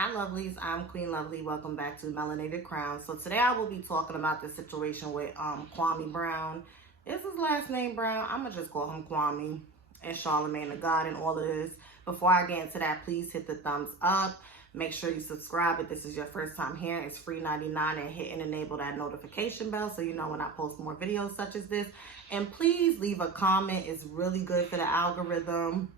Hi lovelies, I'm Queen Lovelee. Welcome back to Melanated Crown. So today I will be talking about the situation with Kwame Brown. Is his last name Brown? I'm going to just call him Kwame and Charlamagne the God and all of this. Before I get into that, please hit the thumbs up. Make sure you subscribe if this is your first time here. It's free 99 and hit and enable that notification bell so you know when I post more videos such as this. And please leave a comment. It's really good for the algorithm.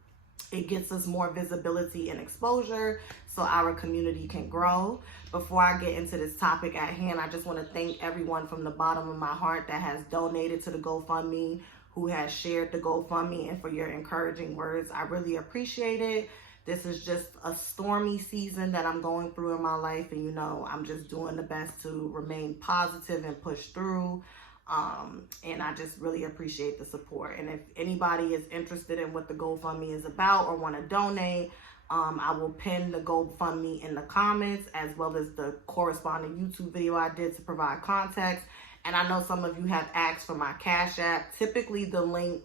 It gets us more visibility and exposure so our community can grow. Before I get into this topic at hand, I just want to thank everyone from the bottom of my heart that has donated to the GoFundMe, who has shared the GoFundMe, and for your encouraging words. I really appreciate it. This is just a stormy season that I'm going through in my life, and I'm just doing the best to remain positive and push through. And I just really appreciate the support. And if anybody is interested in what the GoFundMe is about or want to donate, I will pin the GoFundMe in the comments, as well as the corresponding YouTube video I did to provide context. And I know some of you have asked for my Cash App. Typically, the link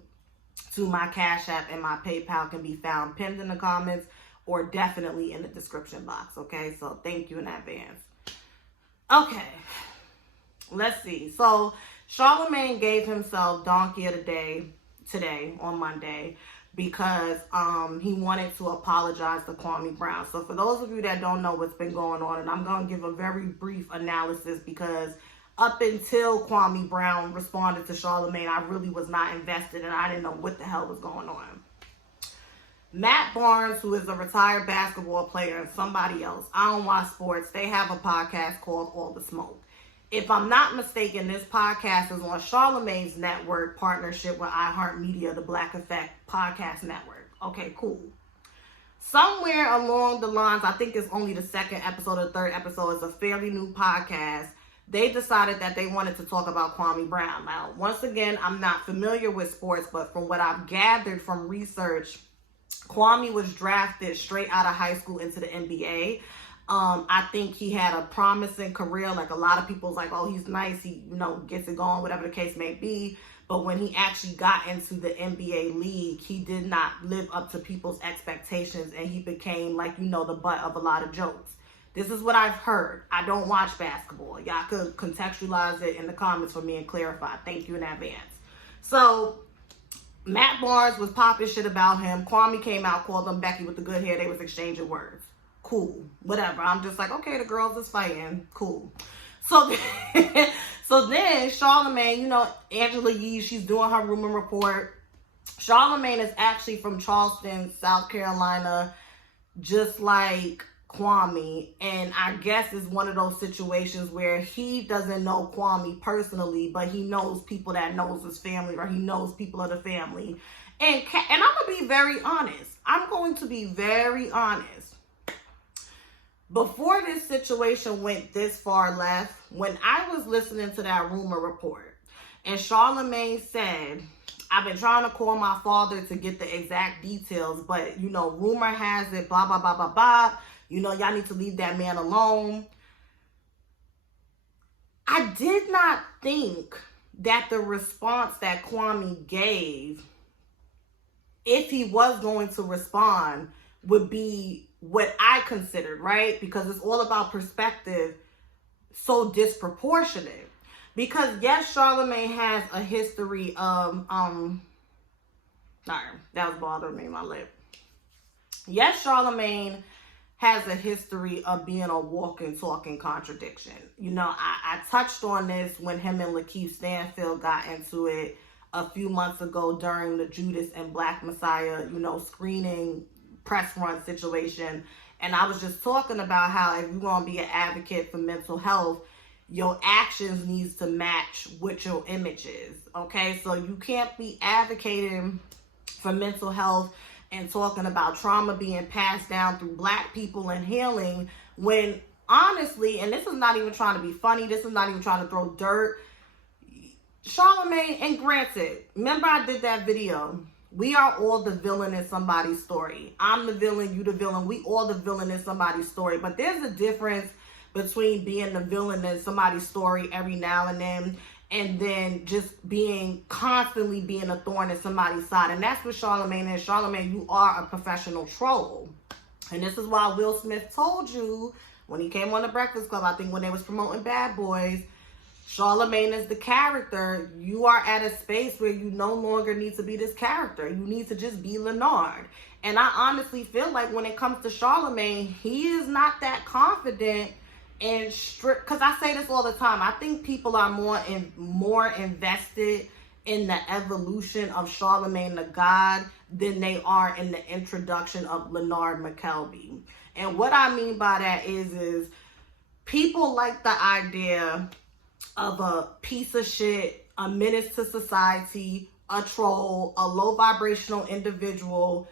to my Cash App and my PayPal can be found pinned in the comments or definitely in the description box. Okay, so thank you in advance. Okay, let's see. So Charlamagne gave himself Donkey of the Day today on Monday because he wanted to apologize to Kwame Brown. So for those of you that don't know what's been going on, and I'm going to give a very brief analysis because up until Kwame Brown responded to Charlamagne, I really was not invested and I didn't know what the hell was going on. Matt Barnes, who is a retired basketball player, and somebody else, I don't watch sports, they have a podcast called All the Smoke. If I'm not mistaken, this podcast is on Charlamagne's network partnership with iHeartMedia, the Black Effect Podcast Network. Okay, cool. Somewhere along the lines, I think it's only the second episode or third episode, it's a fairly new podcast. They decided that they wanted to talk about Kwame Brown. Now, once again, I'm not familiar with sports, but from what I've gathered from research, Kwame was drafted straight out of high school into the NBA. I think he had a promising career. Like a lot of people's like, oh, he's nice. He, gets it going, whatever the case may be. But when he actually got into the NBA league, he did not live up to people's expectations. And he became like, the butt of a lot of jokes. This is what I've heard. I don't watch basketball. Y'all could contextualize it in the comments for me and clarify. Thank you in advance. So Matt Barnes was popping shit about him. Kwame came out, called him Becky with the good hair. They was exchanging words. Cool, whatever. I'm just like, okay, the girls is fighting. Cool. So then, Charlamagne, Angela Yee, she's doing her rumor report. Charlamagne is actually from Charleston, South Carolina, just like Kwame. And I guess it's one of those situations where he doesn't know Kwame personally, but he knows people that knows his family, or he knows people of the family. And I'm going to be very honest. I'm going to be very honest. Before this situation went this far left, when I was listening to that rumor report, and Charlamagne said, I've been trying to call my father to get the exact details, but, rumor has it, blah, blah, blah, blah, blah. Y'all need to leave that man alone. I did not think that the response that Kwame gave, if he was going to respond, would be what I considered, right? Because it's all about perspective, so disproportionate. Because yes, Charlamagne has a history of sorry, that was bothering me, my lip. Yes, Charlamagne has a history of being a walking, talking contradiction. I touched on this when him and Lakeith Stanfield got into it a few months ago during the Judas and Black Messiah, screening press run situation. And I was just talking about how if you're going to be an advocate for mental health, your actions needs to match what your image is. Okay, so you can't be advocating for mental health and talking about trauma being passed down through Black people and healing when honestly, and this is not even trying to be funny, this is not even trying to throw dirt, Charlamagne, and granted, remember I did that video, we are all the villain in somebody's story. I'm the villain, you the villain. We all the villain in somebody's story. But there's a difference between being the villain in somebody's story every now and then just constantly being a thorn in somebody's side. And that's what Charlamagne is. Charlamagne, you are a professional troll. And this is why Will Smith told you when he came on the Breakfast Club, I think when they was promoting Bad Boys, Charlamagne is the character. You are at a space where you no longer need to be this character. You need to just be Leonard. And I honestly feel like when it comes to Charlamagne, he is not that confident and strict. Because I say this all the time. I think people are more invested in the evolution of Charlamagne the God than they are in the introduction of Leonard McKelvey. And what I mean by that is people like the idea of a piece of shit, a menace to society, a troll, a low vibrational individual,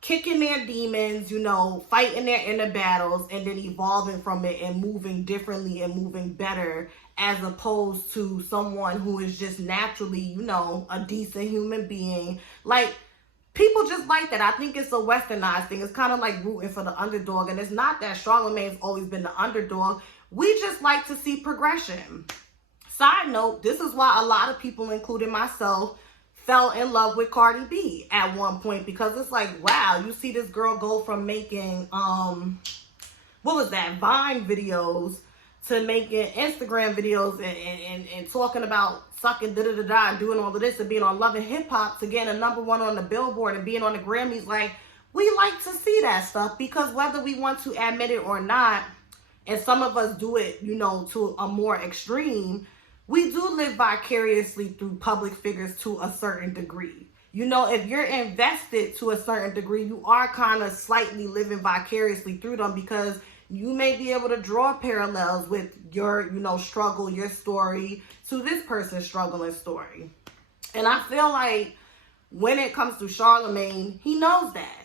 kicking their demons, you know, fighting their inner battles, and then evolving from it and moving differently and moving better, as opposed to someone who is just naturally, you know, a decent human being. Like, people just like that. I think it's a westernized thing. It's kind of like rooting for the underdog. And it's not that Charlamagne's always been the underdog. We just like to see progression. Side note, this is why a lot of people, including myself, fell in love with Cardi B at one point, because it's like, wow, you see this girl go from making, what was that, Vine videos to making Instagram videos and talking about sucking da-da-da-da and doing all of this and being on Love and Hip Hop to getting a #1 on the Billboard and being on the Grammys. Like, we like to see that stuff, because whether we want to admit it or not, and some of us do it, you know, to a more extreme, we do live vicariously through public figures to a certain degree. You know, if you're invested to a certain degree, you are kind of slightly living vicariously through them, because you may be able to draw parallels with your, you know, struggle, your story, to this person's struggle and story. And I feel like when it comes to Charlamagne, he knows that.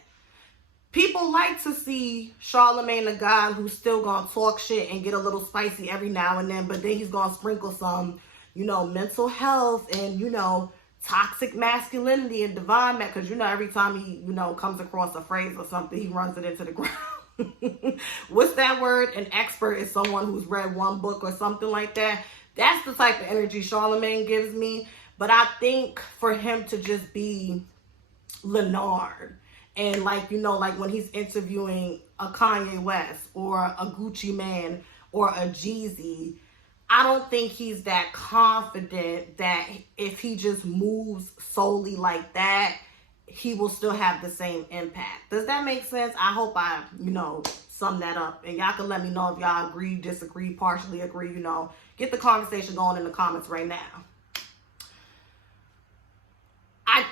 People like to see Charlamagne the God who's still gonna talk shit and get a little spicy every now and then, but then he's gonna sprinkle some, you know, mental health and, you know, toxic masculinity and divine, because, you know, every time he, you know, comes across a phrase or something, he runs it into the ground. What's that word? An expert is someone who's read one book or something like that. That's the type of energy Charlamagne gives me. But I think for him to just be Leonard, and like, you know, like when he's interviewing a Kanye West or a Gucci Man or a Jeezy, I don't think he's that confident that if he just moves solely like that, he will still have the same impact. Does that make sense? I hope I, you know, sum that up. And y'all can let me know if y'all agree, disagree, partially agree, you know. Get the conversation going in the comments right now.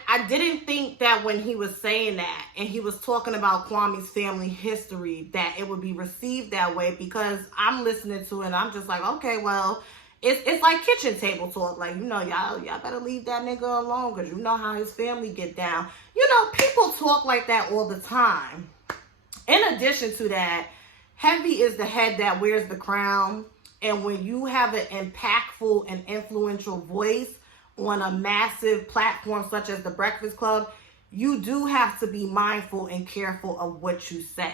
I didn't think that when he was saying that and he was talking about Kwame's family history that it would be received that way, because I'm listening to it and I'm just like, okay, well, it's like kitchen table talk. Like, you know, y'all better leave that nigga alone, because you know how his family get down. You know, people talk like that all the time. In addition to that, heavy is the head that wears the crown. And when you have an impactful and influential voice on a massive platform such as the Breakfast Club, you do have to be mindful and careful of what you say.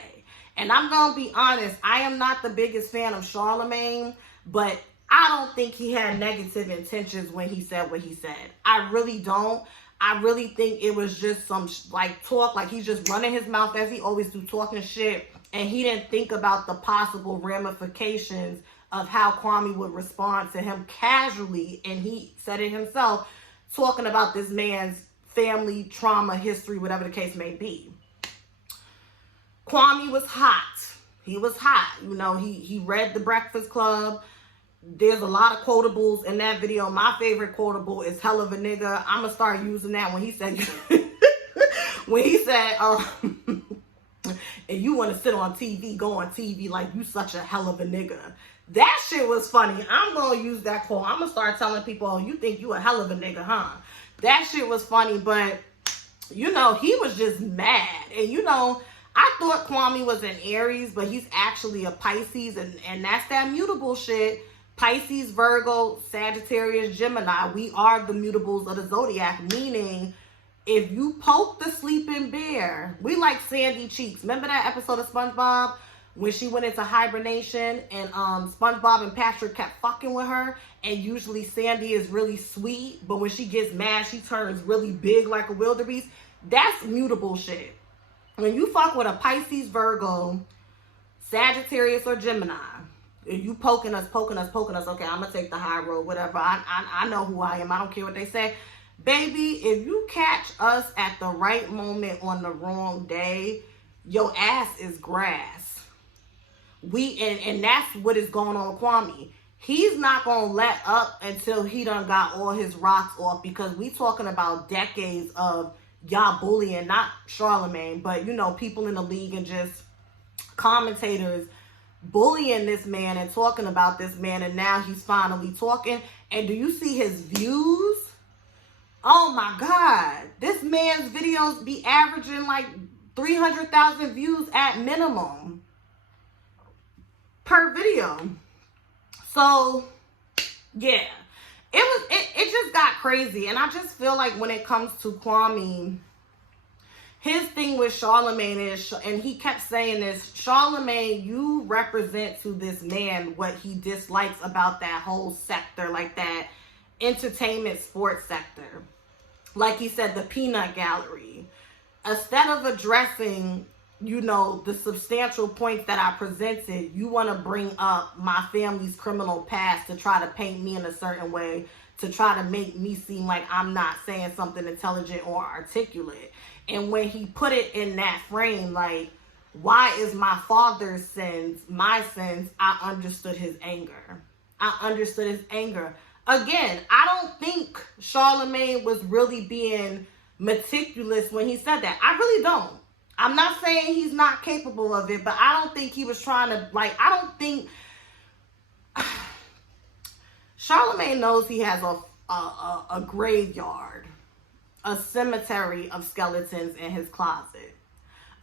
And I'm going to be honest, I am not the biggest fan of Charlamagne, but I don't think he had negative intentions when he said what he said. I really don't. I really think it was just some like talk, like he's just running his mouth as he always do, talking shit, and he didn't think about the possible ramifications of how Kwame would respond to him casually, and he said it himself, talking about this man's family, trauma, history, whatever the case may be. Kwame was hot. He was hot. You know, he read The Breakfast Club. There's a lot of quotables in that video. My favorite quotable is "hell of a nigga." I'm gonna start using that when he said when he said and you want to sit on TV, go on TV like you such a hell of a nigga. That shit was funny. I'm going to use that quote. I'm going to start telling people, oh, you think you a hell of a nigga, huh? That shit was funny, but, you know, he was just mad. And, you know, I thought Kwame was an Aries, but he's actually a Pisces, and that's that mutable shit. Pisces, Virgo, Sagittarius, Gemini. We are the mutables of the zodiac, meaning if you poke the sleeping bear, we like Sandy Cheeks. Remember that episode of SpongeBob when she went into hibernation and SpongeBob and Patrick kept fucking with her, and usually Sandy is really sweet, but when she gets mad, she turns really big like a wildebeest? That's mutable shit. when you fuck with a Pisces, Virgo, Sagittarius, or Gemini, if you poking us, okay, I'm gonna take the high road, whatever. I know who I am. I don't care what they say. Baby, if you catch us at the right moment on the wrong day, your ass is grass. And that's what is going on with Kwame. He's not gonna let up until he done got all his rocks off, because we talking about decades of y'all bullying, not Charlamagne, but you know, people in the league and just commentators bullying this man and talking about this man, and now he's finally talking. And do you see his views? Oh my God, this man's videos be averaging like 300,000 views at minimum per video. So yeah, it just got crazy. And I just feel like when it comes to Kwame, his thing with Charlamagne is, and he kept saying this, Charlamagne, you represent to this man what he dislikes about that whole sector, like that entertainment sports sector. Like he said, the peanut gallery. Instead of addressing, you know, the substantial points that I presented, you want to bring up my family's criminal past to try to paint me in a certain way, to try to make me seem like I'm not saying something intelligent or articulate. And when he put it in that frame, like, why is my father's sins my sins? I understood his anger. Again, I don't think Charlamagne was really being meticulous when he said that. I really don't. I'm not saying he's not capable of it, but I don't think he was trying to, like, I don't think Charlamagne knows he has a graveyard, a cemetery of skeletons in his closet.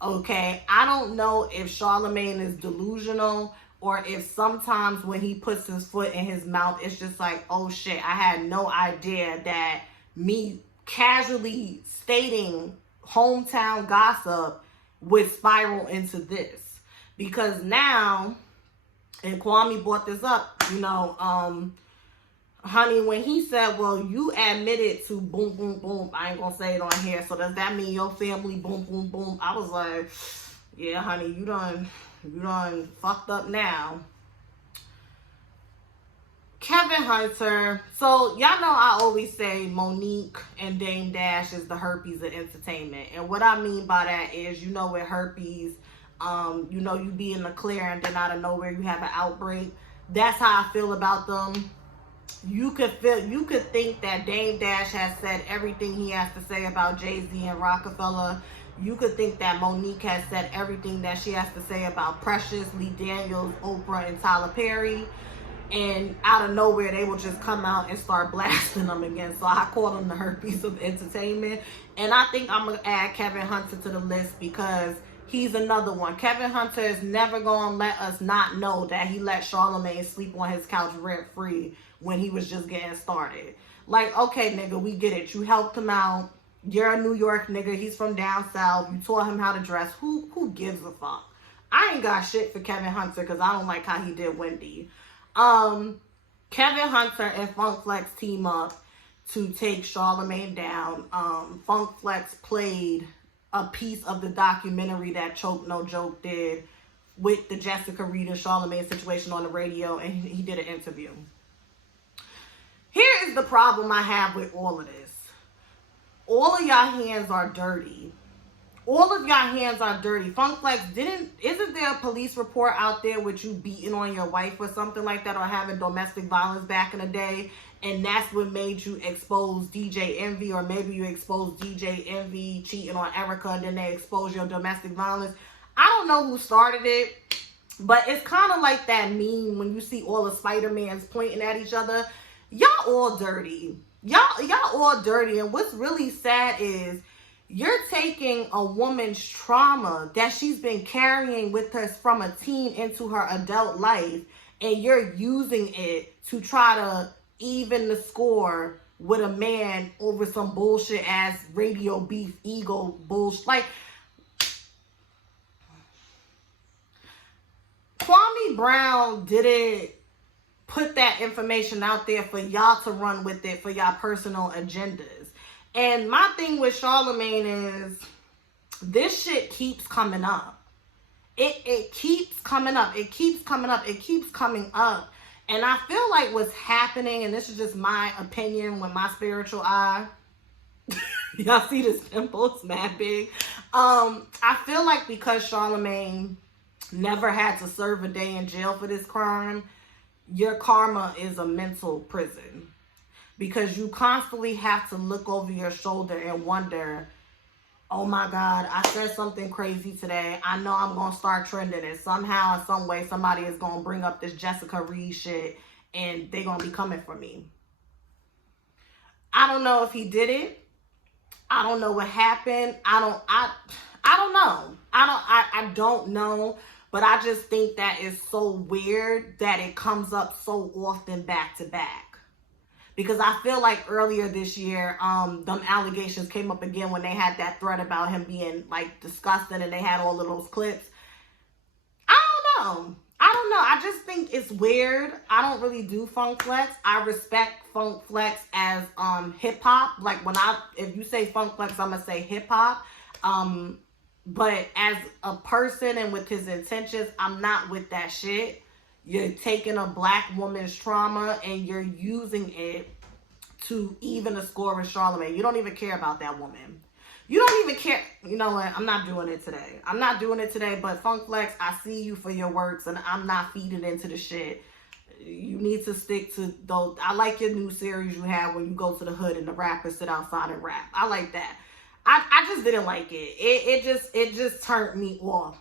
Okay, I don't know if Charlamagne is delusional, or if sometimes when he puts his foot in his mouth, it's just like, oh shit, I had no idea that me casually stating hometown gossip would spiral into this. Because now, and Kwame brought this up, you know, honey, when he said, well, you admitted to boom, boom, boom. I ain't gonna say it on here. So does that mean your family boom, boom, boom? I was like, yeah, honey, you done fucked up now. Kevin Hunter. So y'all know I always say Monique and Dame Dash is the herpes of entertainment. And what I mean by that is, you know, with herpes, you know, you be in the clear and then out of nowhere you have an outbreak. That's how I feel about them. You could think that Dame Dash has said everything he has to say about Jay-Z and Rockefeller. You could think that Monique has said everything that she has to say about Precious, Lee Daniels, Oprah, and Tyler Perry. And out of nowhere, they will just come out and start blasting them again. So I call them the herpes of entertainment. And I think I'm going to add Kevin Hunter to the list, because he's another one. Kevin Hunter is never going to let us not know that he let Charlamagne sleep on his couch rent-free when he was just getting started. Like, okay, nigga, we get it. You helped him out. You're a New York nigga. He's from down south. You taught him how to dress. Who gives a fuck? I ain't got shit for Kevin Hunter, because I don't like how he did Wendy. Kevin Hunter and Funk Flex team up to take Charlamagne down. Funk Flex played a piece of the documentary that Choke No Joke did with the Jessica Reed and Charlamagne situation on the radio, and he did an interview. Here is the problem I have with all of this. All of y'all hands are dirty. All of y'all hands are dirty. Funk Flex, isn't there a police report out there with you beating on your wife or something like that, or having domestic violence back in the day? And that's what made you expose DJ Envy, or maybe you exposed DJ Envy cheating on Erica, and then they expose your domestic violence. I don't know who started it, but it's kind of like that meme when you see all the Spider-Mans pointing at each other. Y'all all dirty. Y'all all dirty. And what's really sad is you're taking a woman's trauma that she's been carrying with her from a teen into her adult life, and you're using it to try to even the score with a man over some bullshit ass radio beef ego bullshit. Like, Kwame Brown didn't put that information out there for y'all to run with it for y'all personal agendas. And my thing with Charlamagne is, this shit keeps coming up. It keeps coming up. It keeps coming up. It keeps coming up. And I feel like what's happening, and this is just my opinion with my spiritual eye. Y'all see this pimple? It's mad big. I feel like because Charlamagne never had to serve a day in jail for this crime, your karma is a mental prison. Because you constantly have to look over your shoulder and wonder, oh my God, I said something crazy today. I know I'm going to start trending, and somehow, in some way, somebody is going to bring up this Jessica Reed shit, and they're going to be coming for me. I don't know if he did it. I don't know what happened. I don't know. I don't know. But I just think that is so weird that it comes up so often back to back. Because I feel like earlier this year, them allegations came up again when they had that thread about him being like disgusting, and they had all of those clips. I don't know. I just think it's weird. I don't really do funk flex. I respect funk flex as hip hop. Like if you say funk flex, I'm gonna say hip hop. But as a person and with his intentions, I'm not with that shit. You're taking a black woman's trauma and you're using it to even a score with Charlamagne. You don't even care about that woman. You don't even care. You know what? I'm not doing it today. I'm not doing it today, but Funk Flex, I see you for your works, and I'm not feeding into the shit. You need to stick to those. I like your new series you have when you go to the hood and the rappers sit outside and rap. I like that. I just didn't like it. It just turned me off.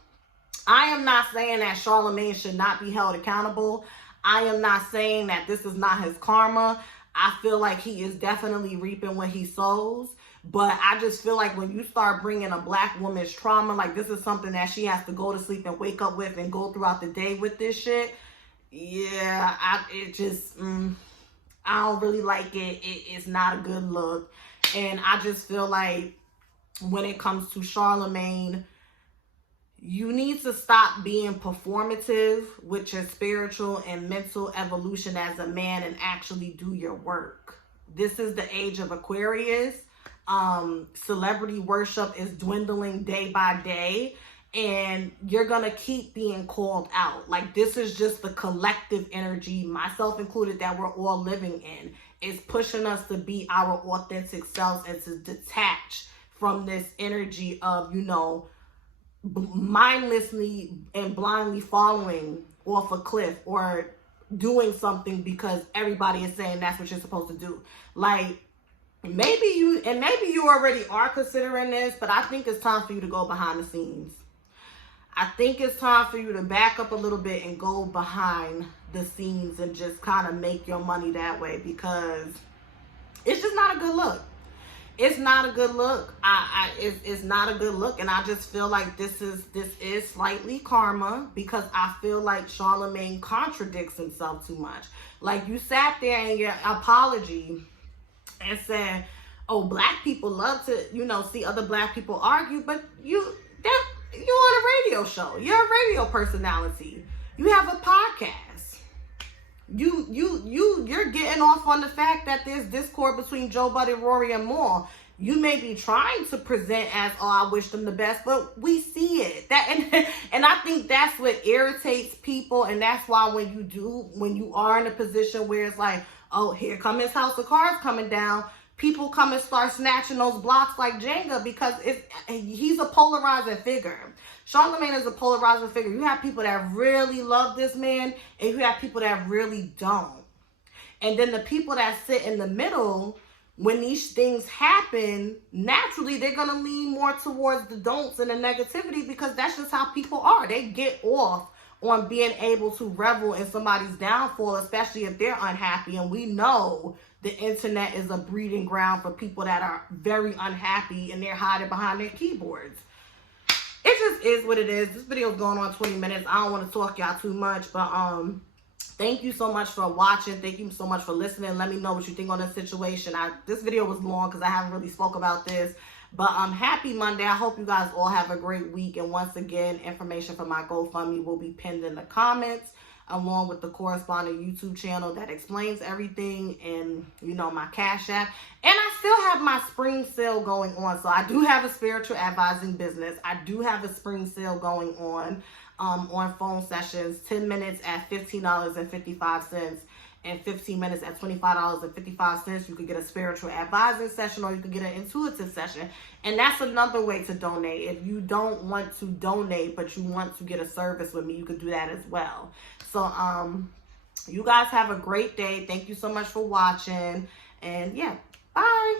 I am not saying that Charlamagne should not be held accountable. I am not saying that this is not his karma. I feel like he is definitely reaping what he sows. But I just feel like when you start bringing a black woman's trauma, like this is something that she has to go to sleep and wake up with and go throughout the day with this shit. Yeah, I don't really like it. It's not a good look. And I just feel like when it comes to Charlamagne, you need to stop being performative with your spiritual and mental evolution as a man and actually do your work. This is the age of Aquarius. Celebrity worship is dwindling day by day, and you're gonna keep being called out. Like, this is just the collective energy, myself included, that we're all living in. It's pushing us to be our authentic selves and to detach from this energy of, you know, mindlessly and blindly following off a cliff or doing something because everybody is saying that's what you're supposed to do. Like, maybe you already are considering this, but I think it's time for you to go behind the scenes. I think it's time for you to back up a little bit and go behind the scenes and just kind of make your money that way, because it's just not a good look. It's not a good look. It's not a good look, and I just feel like this is slightly karma, because I feel like Charlamagne contradicts himself too much. Like, you sat there in your apology and said, oh, black people love to, you know, see other black people argue, but you're on a radio show. You're a radio personality. You have a podcast. You're getting off on the fact that there's discord between Joe Budden, Rory, and Moore. You may be trying to present as, oh, I wish them the best, but we see it. And I think that's what irritates people, and that's why when you are in a position where it's like, oh, here come his house of cards coming down, people come and start snatching those blocks like Jenga, because he's a polarizing figure. Charlamagne is a polarizing figure. You have people that really love this man, and you have people that really don't. And then the people that sit in the middle, when these things happen, naturally they're going to lean more towards the don'ts and the negativity, because that's just how people are. They get off on being able to revel in somebody's downfall, especially if they're unhappy. And we know the internet is a breeding ground for people that are very unhappy and they're hiding behind their keyboards. It just is what it is. This video is going on 20 minutes. I don't want to talk y'all too much, but thank you so much for watching. Thank you so much for listening. Let me know what you think on this situation. This video was long because I haven't really spoke about this. But happy Monday. I hope you guys all have a great week. And once again, information for my GoFundMe will be pinned in the comments. along with the corresponding YouTube channel that explains everything, and, you know, my Cash App. And I still have my spring sale going on. So I do have a spiritual advising business. I do have a spring sale going on phone sessions, 10 minutes at $15.55. And 15 minutes at $25.55. You could get a spiritual advising session, or you could get an intuitive session. And that's another way to donate. If you don't want to donate, but you want to get a service with me, you could do that as well. So, you guys have a great day. Thank you so much for watching. And yeah, bye.